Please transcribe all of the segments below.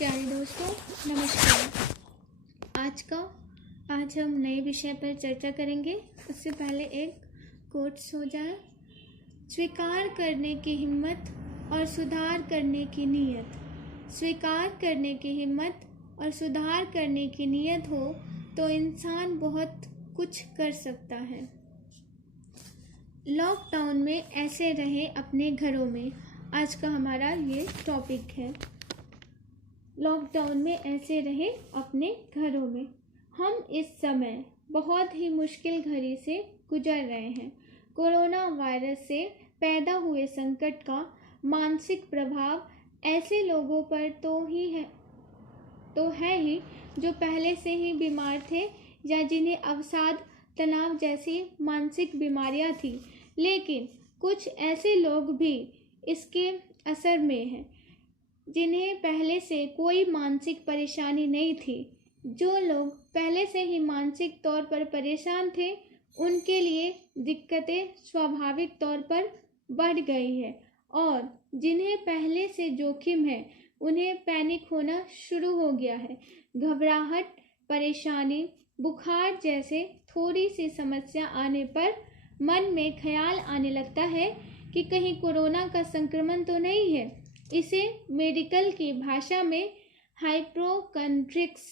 प्यारे दोस्तों, नमस्कार। आज हम नए विषय पर चर्चा करेंगे। उससे पहले एक कोट्स हो जाए। स्वीकार करने की हिम्मत और सुधार करने की नीयत। स्वीकार करने की हिम्मत और सुधार करने की नीयत हो तो इंसान बहुत कुछ कर सकता है। लॉकडाउन में ऐसे रहे अपने घरों में, आज का हमारा ये टॉपिक है। लॉकडाउन में ऐसे रहे अपने घरों में। हम इस समय बहुत ही मुश्किल घड़ी से गुजर रहे हैं। कोरोना वायरस से पैदा हुए संकट का मानसिक प्रभाव ऐसे लोगों पर तो है ही जो पहले से ही बीमार थे या जिन्हें अवसाद, तनाव जैसी मानसिक बीमारियां थी। लेकिन कुछ ऐसे लोग भी इसके असर में हैं जिन्हें पहले से कोई मानसिक परेशानी नहीं थी। जो लोग पहले से ही मानसिक तौर पर परेशान थे, उनके लिए दिक्कतें स्वाभाविक तौर पर बढ़ गई है, और जिन्हें पहले से जोखिम है उन्हें पैनिक होना शुरू हो गया है। घबराहट, परेशानी, बुखार जैसे थोड़ी सी समस्या आने पर मन में ख्याल आने लगता है कि कहीं कोरोना का संक्रमण तो नहीं है। इसे मेडिकल की भाषा में हाइपोकॉन्ड्रिक्स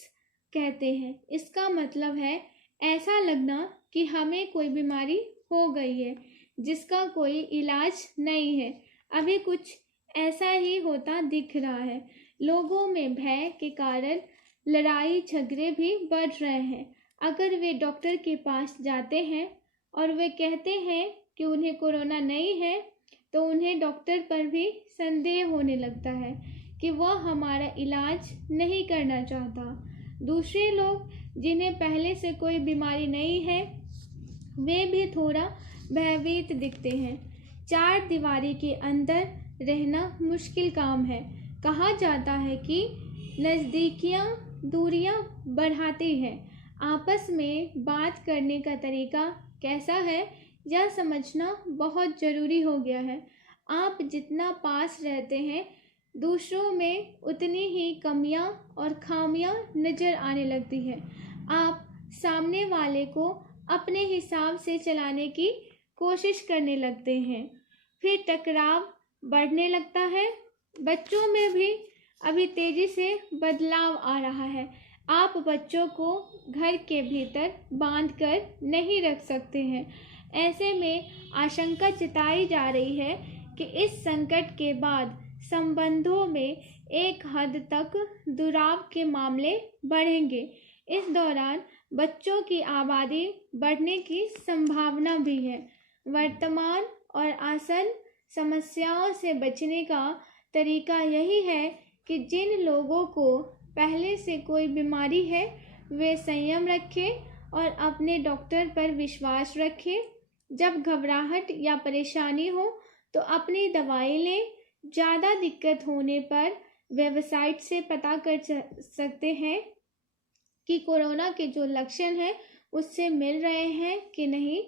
कहते हैं। इसका मतलब है ऐसा लगना कि हमें कोई बीमारी हो गई है जिसका कोई इलाज नहीं है। अभी कुछ ऐसा ही होता दिख रहा है। लोगों में भय के कारण लड़ाई झगड़े भी बढ़ रहे हैं। अगर वे डॉक्टर के पास जाते हैं और वे कहते हैं कि उन्हें कोरोना नहीं है, तो उन्हें डॉक्टर पर भी संदेह होने लगता है कि वह हमारा इलाज नहीं करना चाहता। दूसरे लोग जिन्हें पहले से कोई बीमारी नहीं है, वे भी थोड़ा भयभीत दिखते हैं। चार दीवारी के अंदर रहना मुश्किल काम है। कहा जाता है कि नज़दीकियां दूरियां बढ़ाती हैं। आपस में बात करने का तरीका कैसा है, यह समझना बहुत ज़रूरी हो गया है। आप जितना पास रहते हैं, दूसरों में उतनी ही कमियां और खामियां नज़र आने लगती हैं। आप सामने वाले को अपने हिसाब से चलाने की कोशिश करने लगते हैं, फिर टकराव बढ़ने लगता है। बच्चों में भी अभी तेज़ी से बदलाव आ रहा है। आप बच्चों को घर के भीतर बांधकर नहीं रख सकते हैं। ऐसे में आशंका जताई जा रही है कि इस संकट के बाद संबंधों में एक हद तक दुराव के मामले बढ़ेंगे। इस दौरान बच्चों की आबादी बढ़ने की संभावना भी है। वर्तमान और आसन समस्याओं से बचने का तरीका यही है कि जिन लोगों को पहले से कोई बीमारी है, वे संयम रखें और अपने डॉक्टर पर विश्वास रखें। जब घबराहट या परेशानी हो तो अपनी दवाई लें। ज़्यादा दिक्कत होने पर वेबसाइट से पता कर सकते हैं कि कोरोना के जो लक्षण हैं उससे मिल रहे हैं कि नहीं।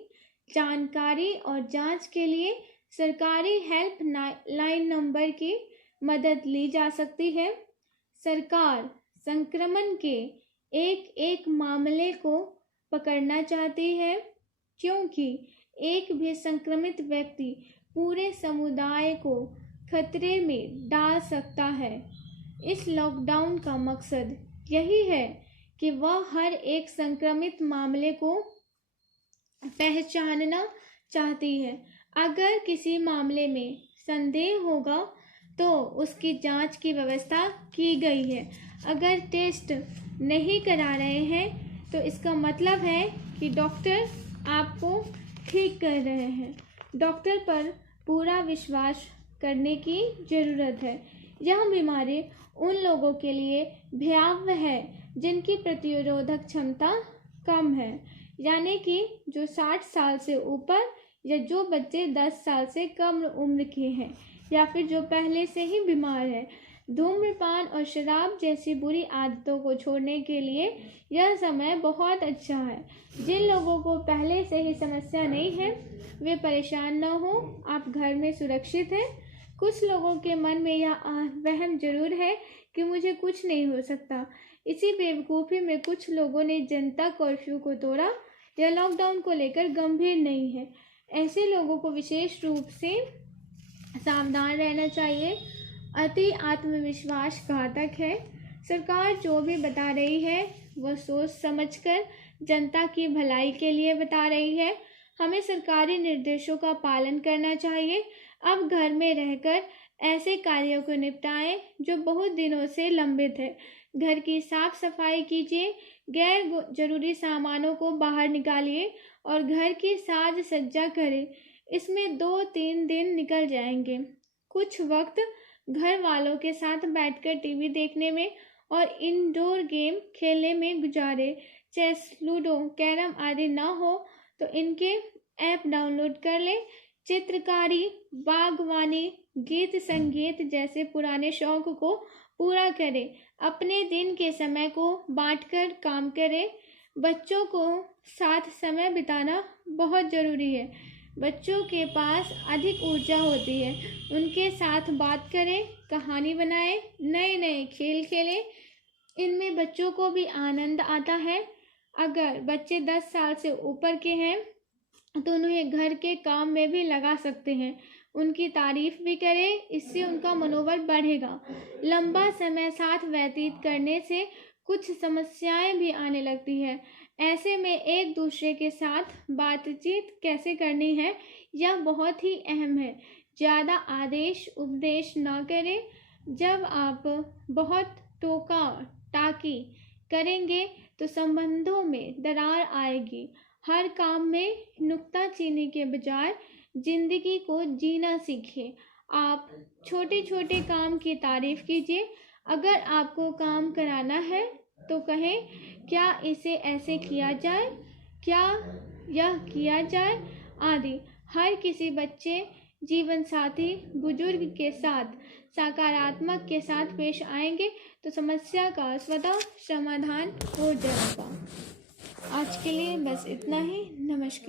जानकारी और जांच के लिए सरकारी हेल्प लाइन नंबर की मदद ली जा सकती है। सरकार संक्रमण के एक मामले को पकड़ना चाहती है, क्योंकि एक भी संक्रमित व्यक्ति पूरे समुदाय को खतरे में डाल सकता है। इस लॉकडाउन का मकसद यही है कि वह हर एक संक्रमित मामले को पहचानना चाहती है। अगर किसी मामले में संदेह होगा तो उसकी जांच की व्यवस्था की गई है। अगर टेस्ट नहीं करा रहे हैं तो इसका मतलब है कि डॉक्टर आपको ठीक कर रहे हैं। डॉक्टर पर पूरा विश्वास करने की ज़रूरत है। यह बीमारी उन लोगों के लिए भयावह है जिनकी प्रतिरोधक क्षमता कम है, यानी कि जो 60 साल से ऊपर, या जो बच्चे 10 साल से कम उम्र के हैं, या फिर जो पहले से ही बीमार है। धूम्रपान और शराब जैसी बुरी आदतों को छोड़ने के लिए यह समय बहुत अच्छा है। जिन लोगों को पहले से ही समस्या नहीं है, वे परेशान न हो। आप घर में सुरक्षित हैं। कुछ लोगों के मन में यह वहम जरूर है कि मुझे कुछ नहीं हो सकता। इसी बेवकूफ़ी में कुछ लोगों ने जनता कर्फ्यू को तोड़ा। यह लॉकडाउन को लेकर गंभीर नहीं है। ऐसे लोगों को विशेष रूप से सावधान रहना चाहिए। अति आत्मविश्वास घातक है। सरकार जो भी बता रही है वह सोच समझकर जनता की भलाई के लिए बता रही है। हमें सरकारी निर्देशों का पालन करना चाहिए। अब घर में रहकर ऐसे कार्यों को निपटाएं जो बहुत दिनों से लंबित है। घर की साफ सफाई कीजिए, गैर जरूरी सामानों को बाहर निकालिए और घर की साज सज्जा करें। इसमें 2-3 दिन निकल जाएंगे। कुछ वक्त घर वालों के साथ बैठकर टीवी देखने में और इंडोर गेम खेलने में गुजारे। चेस, लूडो, कैरम आदि ना हो तो इनके ऐप डाउनलोड कर लें। चित्रकारी, बागवानी, गीत संगीत जैसे पुराने शौक को पूरा करें। अपने दिन के समय को बांटकर काम करें। बच्चों को साथ समय बिताना बहुत ज़रूरी है। बच्चों के पास अधिक ऊर्जा होती है। उनके साथ बात करें, कहानी बनाएं, नए नए खेल खेलें। इनमें बच्चों को भी आनंद आता है। अगर बच्चे 10 साल से ऊपर के हैं तो उन्हें घर के काम में भी लगा सकते हैं। उनकी तारीफ भी करें, इससे उनका मनोबल बढ़ेगा। लंबा समय साथ व्यतीत करने से कुछ समस्याएं भी आने लगती है। ऐसे में एक दूसरे के साथ बातचीत कैसे करनी है यह बहुत ही अहम है। ज़्यादा आदेश उपदेश न करें। जब आप बहुत टोका टाकी करेंगे तो संबंधों में दरार आएगी। हर काम में नुक्ताचीनी के बजाय जिंदगी को जीना सीखिए। आप छोटे छोटे काम की तारीफ कीजिए। अगर आपको काम कराना है तो कहें, क्या इसे ऐसे किया जाए, क्या यह किया जाए आदि। हर किसी बच्चे, जीवन साथी, बुजुर्ग के साथ सकारात्मक के साथ पेश आएंगे तो समस्या का स्वतः समाधान हो जाएगा। आज के लिए बस इतना ही। नमस्कार।